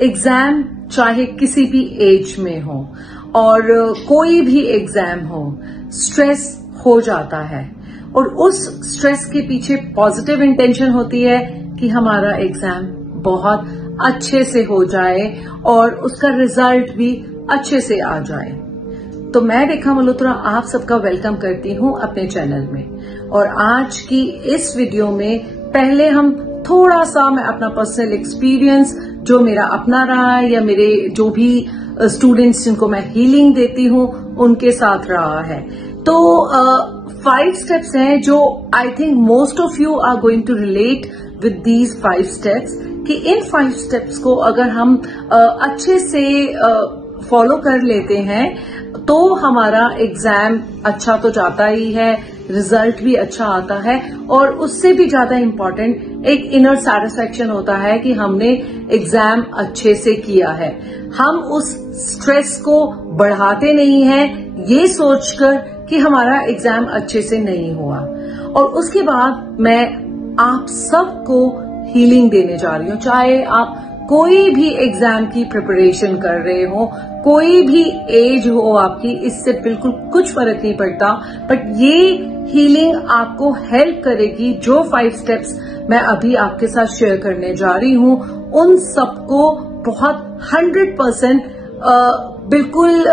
Exam चाहे किसी भी एज में हो और कोई भी एग्जाम हो, स्ट्रेस हो जाता है और उस स्ट्रेस के पीछे पॉजिटिव इंटेंशन होती है कि हमारा एग्जाम बहुत अच्छे से हो जाए और उसका रिजल्ट भी अच्छे से आ जाए। तो मैं रेखा मल्होत्रा आप सबका वेलकम करती हूं अपने चैनल में। और आज की इस वीडियो में पहले हम थोड़ा सा मैं अपना पर्सनल एक्सपीरियंस जो मेरा अपना रहा है या मेरे जो भी स्टूडेंट्स जिनको मैं हीलिंग देती हूं उनके साथ रहा है। तो 5 स्टेप्स हैं जो I think most of you are going to relate with these 5 steps कि इन 5 स्टेप्स को अगर हम अच्छे से फॉलो कर लेते हैं तो हमारा एग्जाम अच्छा तो जाता ही है, रिजल्ट भी अच्छा आता है और उससे भी ज्यादा इम्पोर्टेंट एक इनर सैटिस्फैक्शन होता है कि हमने एग्जाम अच्छे से किया है। हम उस स्ट्रेस को बढ़ाते नहीं हैं ये सोचकर कि हमारा एग्जाम अच्छे से नहीं हुआ। और उसके बाद मैं आप सबको हीलिंग देने जा रही हूं, चाहे आप कोई भी एग्जाम की प्रिपरेशन कर रहे हो, कोई भी एज हो आपकी, इससे बिल्कुल कुछ फर्क नहीं पड़ता। बट ये हीलिंग आपको हेल्प करेगी। जो 5 स्टेप्स मैं अभी आपके साथ शेयर करने जा रही हूं उन सबको बहुत 100% बिल्कुल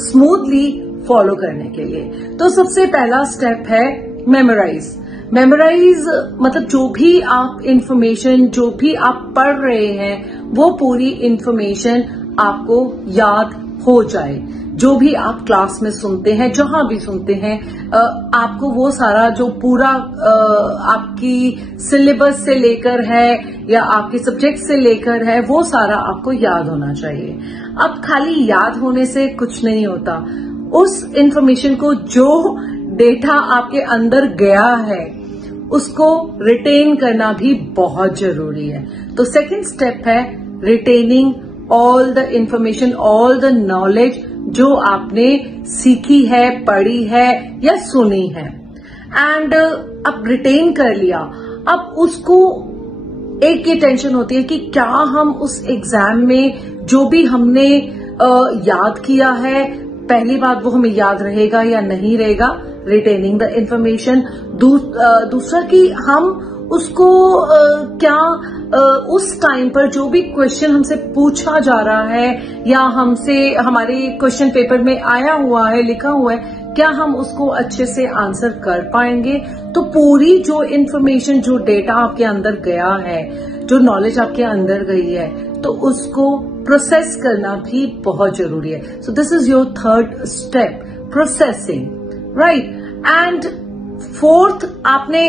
स्मूथली फॉलो करने के लिए। तो सबसे पहला स्टेप है मेमोराइज। मेमोराइज मतलब जो भी आप इंफॉर्मेशन जो भी आप पढ़ रहे हैं वो पूरी इंफॉर्मेशन आपको याद हो जाए। जो भी आप क्लास में सुनते हैं, जहां भी सुनते हैं, आपको वो सारा जो पूरा आपकी सिलेबस से लेकर है या आपके सब्जेक्ट से लेकर है वो सारा आपको याद होना चाहिए। अब खाली याद होने से कुछ नहीं होता, उस इंफॉर्मेशन को जो डेटा आपके अंदर गया है उसको रिटेन करना भी बहुत जरूरी है। तो सेकंड स्टेप है retaining all the information, all the knowledge जो आपने सीखी है, पढ़ी है या सुनी है। एंड अब रिटेन कर लिया, अब उसको एक ये टेंशन होती है कि क्या हम उस एग्जाम में जो भी हमने याद किया है, पहली बात वो हमें याद रहेगा या नहीं रहेगा, रिटेनिंग द इंफॉर्मेशन। दूसरा कि हम उसको क्या उस टाइम पर जो भी क्वेश्चन हमसे पूछा जा रहा है या हमसे हमारे क्वेश्चन पेपर में आया हुआ है, लिखा हुआ है, क्या हम उसको अच्छे से आंसर कर पाएंगे। तो पूरी जो इंफॉर्मेशन, जो डेटा आपके अंदर गया है, जो नॉलेज आपके अंदर गई है, तो उसको प्रोसेस करना भी बहुत जरूरी है। So this is your third step, processing, right. And fourth, आपने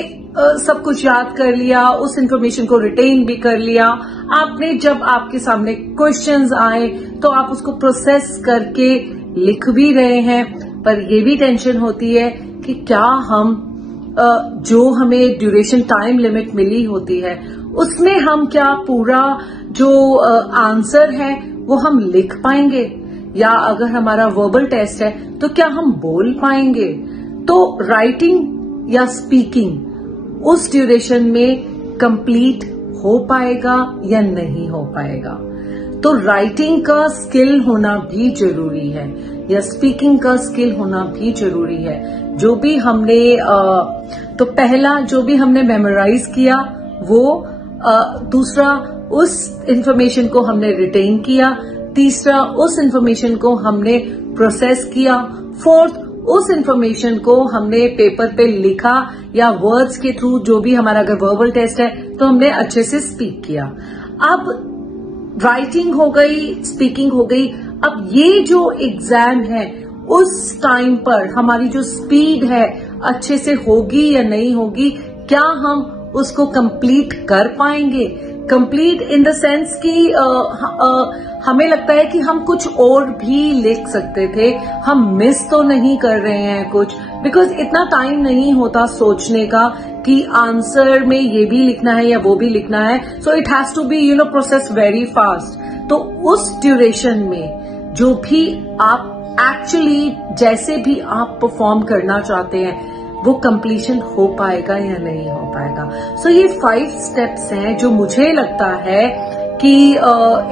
सब कुछ याद कर लिया, उस इंफॉर्मेशन को रिटेन भी कर लिया। आपने जब आपके सामने क्वेश्चंस आए तो आप उसको प्रोसेस करके लिख भी रहे हैं, पर ये भी टेंशन होती है कि क्या हम जो हमें ड्यूरेशन टाइम लिमिट मिली होती है उसमें हम क्या पूरा जो आंसर है वो हम लिख पाएंगे, या अगर हमारा वर्बल टेस्ट है तो क्या हम बोल पाएंगे। तो राइटिंग या स्पीकिंग उस ड्यूरेशन में कंप्लीट हो पाएगा या नहीं हो पाएगा। तो राइटिंग का स्किल होना भी जरूरी है या स्पीकिंग का स्किल होना भी जरूरी है। जो भी हमने तो पहला जो भी हमने मेमोराइज किया वो, दूसरा उस इंफॉर्मेशन को हमने रिटेन किया, तीसरा उस इंफॉर्मेशन को हमने प्रोसेस किया, फोर्थ उस इंफॉर्मेशन को हमने पेपर पे लिखा या वर्ड्स के थ्रू, जो भी हमारा अगर वर्बल टेस्ट है तो हमने अच्छे से स्पीक किया। अब राइटिंग हो गई, स्पीकिंग हो गई। अब ये जो एग्जाम है उस टाइम पर हमारी जो स्पीड है अच्छे से होगी या नहीं होगी, क्या हम उसको कंप्लीट कर पाएंगे। कंप्लीट इन द सेंस कि हमें लगता है कि हम कुछ और भी लिख सकते थे, हम मिस तो नहीं कर रहे हैं कुछ, बिकॉज इतना टाइम नहीं होता सोचने का कि आंसर में ये भी लिखना है या वो भी लिखना है। So it has to be process very fast. तो उस ड्यूरेशन में जो भी आप एक्चुअली जैसे भी आप परफॉर्म करना चाहते हैं वो कंप्लीशन हो पाएगा या नहीं हो पाएगा। सो ये 5 स्टेप्स हैं जो मुझे लगता है कि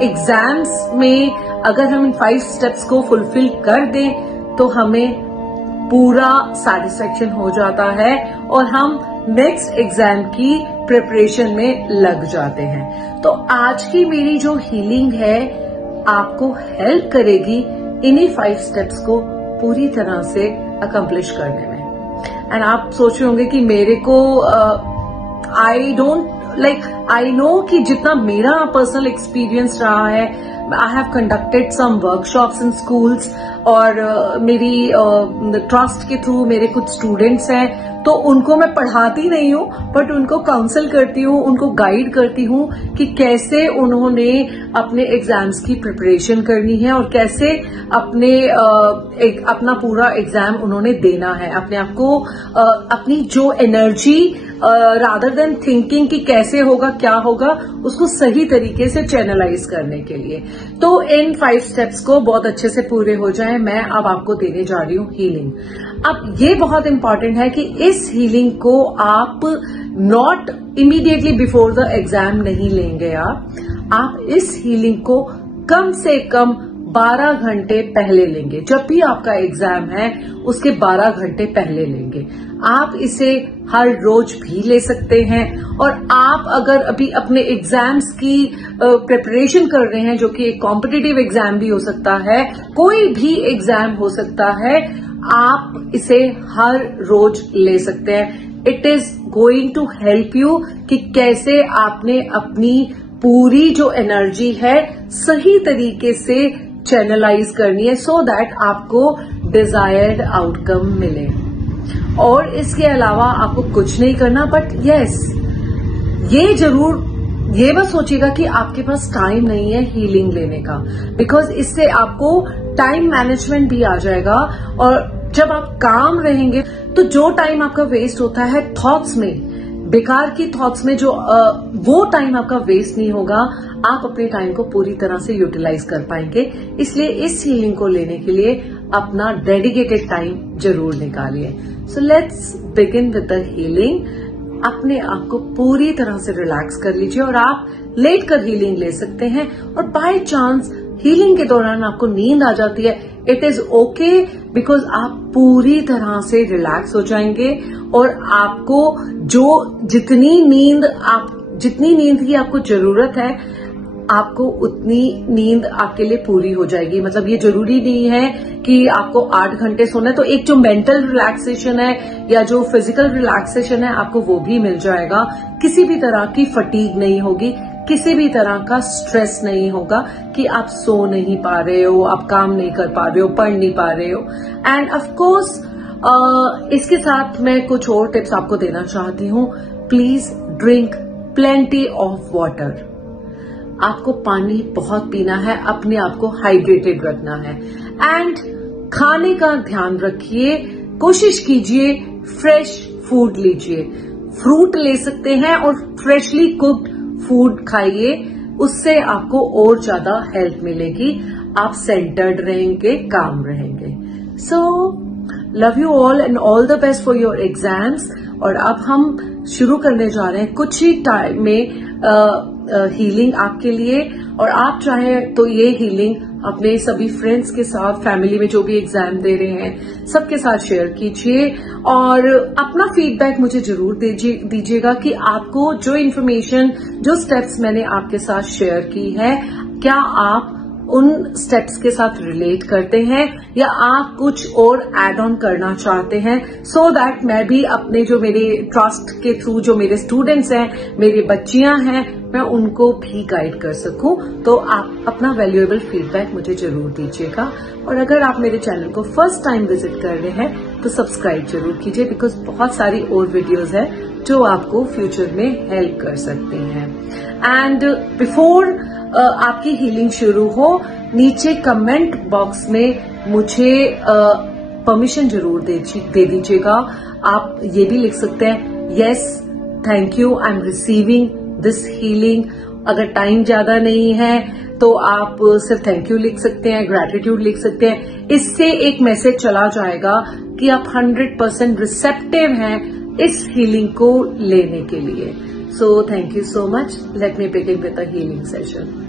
एग्जाम्स में अगर हम इन 5 स्टेप्स को फुलफिल कर दें तो हमें पूरा सेटिस्फेक्शन हो जाता है और हम नेक्स्ट एग्जाम की प्रिपरेशन में लग जाते हैं। तो आज की मेरी जो हीलिंग है आपको हेल्प करेगी इन्हीं 5 स्टेप्स को पूरी तरह से अकम्प्लिश करने में। एंड आप सोच रहे होंगे कि मेरे को आई नो कि जितना मेरा पर्सनल एक्सपीरियंस रहा है, I have conducted some workshops in schools और मेरी ट्रस्ट के थ्रू मेरे कुछ स्टूडेंट्स हैं, तो उनको मैं पढ़ाती नहीं हूँ बट उनको काउंसल करती हूँ, उनको गाइड करती हूँ कि कैसे उन्होंने अपने एग्जाम्स की प्रिपरेशन करनी है और कैसे अपना पूरा एग्जाम उन्होंने देना है। अपने आप को अपनी जो एनर्जी रादर देन थिंकिंग कि कैसे होगा क्या होगा, उसको सही तरीके से चैनलाइज करने के लिए। तो इन 5 स्टेप्स को बहुत अच्छे से पूरे हो जाए, मैं अब आपको देने जा रही हूँ हीलिंग। अब ये बहुत इंपॉर्टेंट है कि इस हीलिंग को आप not immediately before the exam नहीं लेंगे। आप इस हीलिंग को कम से कम 12 घंटे पहले लेंगे। जब भी आपका एग्जाम है उसके 12 घंटे पहले लेंगे। आप इसे हर रोज भी ले सकते हैं और आप अगर अभी अपने एग्जाम्स की प्रिपरेशन कर रहे हैं, जो कि एक कॉम्पिटिटिव एग्जाम भी हो सकता है, कोई भी एग्जाम हो सकता है, आप इसे हर रोज ले सकते हैं। It is going to help you कि कैसे आपने अपनी पूरी जो एनर्जी है सही तरीके से चैनलाइज करनी है सो दैट आपको डिजायर्ड आउटकम मिले। और इसके अलावा आपको कुछ नहीं करना, बट यस ये मत सोचिएगा कि आपके पास टाइम नहीं है हीलिंग लेने का, बिकॉज इससे आपको टाइम मैनेजमेंट भी आ जाएगा। और जब आप काम रहेंगे तो जो टाइम आपका वेस्ट होता है थॉट्स में, बेकार की थॉट्स में, जो वो टाइम आपका वेस्ट नहीं होगा, आप अपने टाइम को पूरी तरह से यूटिलाइज कर पाएंगे। इसलिए इस हीलिंग को लेने के लिए अपना डेडिकेटेड टाइम जरूर निकालिए। So let's begin with the healing. अपने आप को पूरी तरह से रिलैक्स कर लीजिए और आप लेट कर हीलिंग ले सकते हैं। और बाय चांस हीलिंग के दौरान आपको नींद आ जाती है, इट इज ओके, बिकॉज आप पूरी तरह से रिलैक्स हो जाएंगे और आपको जितनी नींद की आपको जरूरत है, आपको उतनी नींद आपके लिए पूरी हो जाएगी। मतलब ये जरूरी नहीं है कि आपको 8 घंटे सोना है, तो एक जो मेंटल रिलैक्सेशन है या जो फिजिकल रिलैक्सेशन है आपको वो भी मिल जाएगा। किसी भी तरह की फटीग नहीं होगी, किसी भी तरह का स्ट्रेस नहीं होगा कि आप सो नहीं पा रहे हो, आप काम नहीं कर पा रहे हो, पढ़ नहीं पा रहे हो। एंड ऑफ कोर्स इसके साथ मैं कुछ और टिप्स आपको देना चाहती हूँ। Please drink plenty of water. आपको पानी बहुत पीना है, अपने आप को हाइड्रेटेड रखना है। एंड खाने का ध्यान रखिए, कोशिश कीजिए फ्रेश फूड लीजिए। फ्रूट ले सकते हैं और फ्रेशली कुक्ड फूड खाइए, उससे आपको और ज्यादा हेल्प मिलेगी। आप सेंटर्ड रहेंगे, काम रहेंगे। So love you all and all the best for your exams. और अब हम शुरू करने जा रहे हैं कुछ ही टाइम में हीलिंग आपके लिए। और आप चाहे तो ये हीलिंग अपने सभी फ्रेंड्स के साथ, फैमिली में जो भी एग्जाम दे रहे हैं, सबके साथ शेयर कीजिए और अपना फीडबैक मुझे जरूर दीजिएगा कि आपको जो इन्फॉर्मेशन, जो स्टेप्स मैंने आपके साथ शेयर की है, क्या आप उन स्टेप्स के साथ रिलेट करते हैं या आप कुछ और एड ऑन करना चाहते हैं, सो दैट मैं भी अपने जो मेरे ट्रस्ट के थ्रू जो मेरे स्टूडेंट्स हैं, मेरी बच्चियां हैं, मैं उनको भी गाइड कर सकूं। तो आप अपना वैल्यूएबल फीडबैक मुझे जरूर दीजिएगा। और अगर आप मेरे चैनल को फर्स्ट टाइम विजिट कर रहे हैं तो सब्सक्राइब जरूर कीजिए, बिकॉज बहुत सारी और वीडियोज है जो आपको फ्यूचर में हेल्प कर सकती हैं। एंड बिफोर आपकी हीलिंग शुरू हो, नीचे कमेंट बॉक्स में मुझे परमिशन जरूर दे दीजिएगा। आप ये भी लिख सकते हैं, yes thank you, I am receiving this healing. अगर टाइम ज्यादा नहीं है तो आप सिर्फ थैंक यू लिख सकते हैं, ग्रैटिट्यूड लिख सकते हैं। इससे एक मैसेज चला जाएगा कि आप 100% रिसेप्टिव हैं इस हीलिंग को लेने के लिए। So thank you so much. Let me begin with a healing session.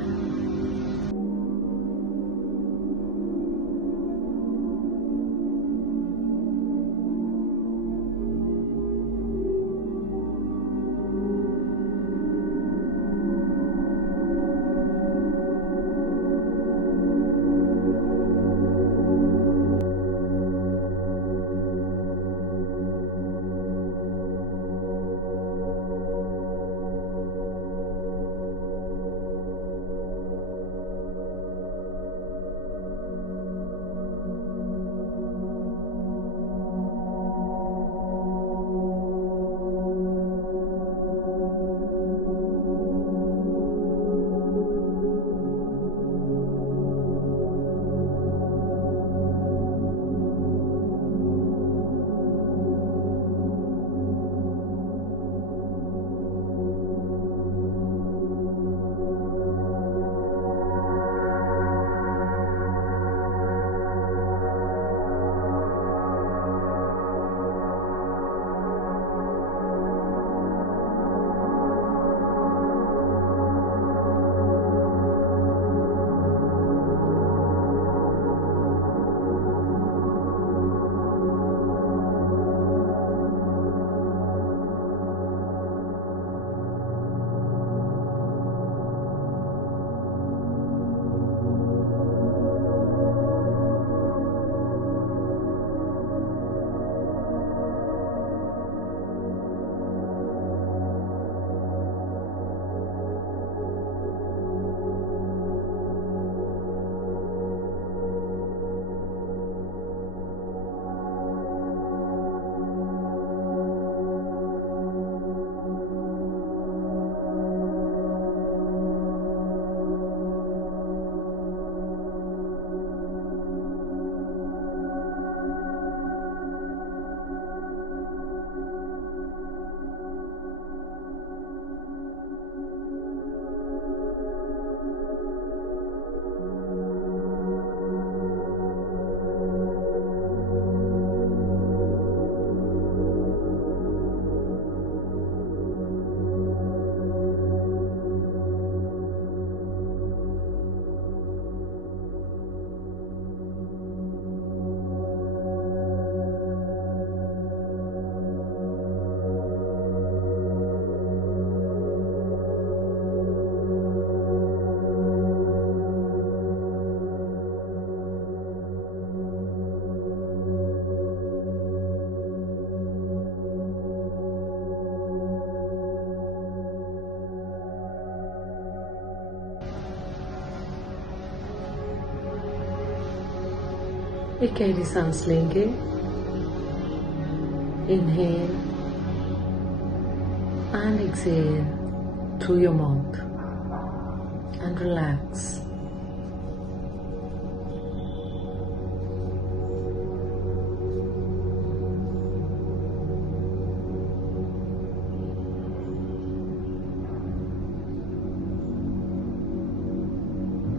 एक गहरी सांस लेंगे. Inhale and exhale through your mouth and relax.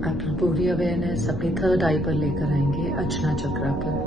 अपनी पूरी अवेयरनेस अपनी थर्ड आई पर लेकर आएंगे, अचना चक्रा पर.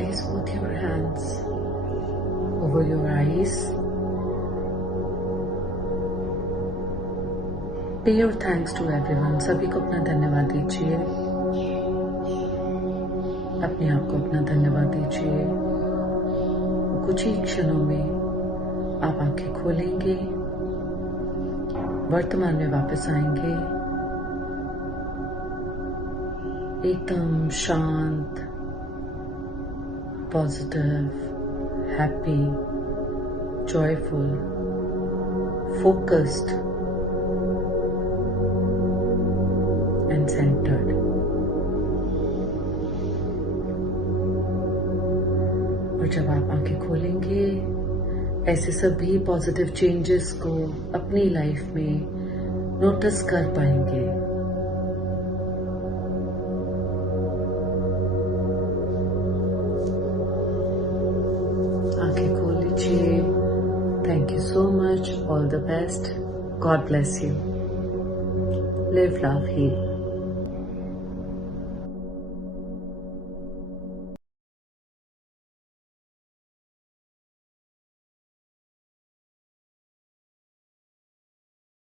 Place both your hands over your eyes. Pay your thanks to everyone. सभी को अपना धन्यवाद दीजिए. अपने आप को अपना धन्यवाद दीजिए. कुछ ही क्षणों में आप आंखें खोलेंगे, वर्तमान में वापस आएंगे, एकदम शांत, positive, happy, joyful, focused and centred. और जब आप आंखें खोलेंगे, ऐसे सभी पॉजिटिव चेंजेस को अपनी लाइफ में नोटिस कर पाएंगे. आंखें खोल लीजिए. Thank you so much. All the best. God bless you. Live, love, heal.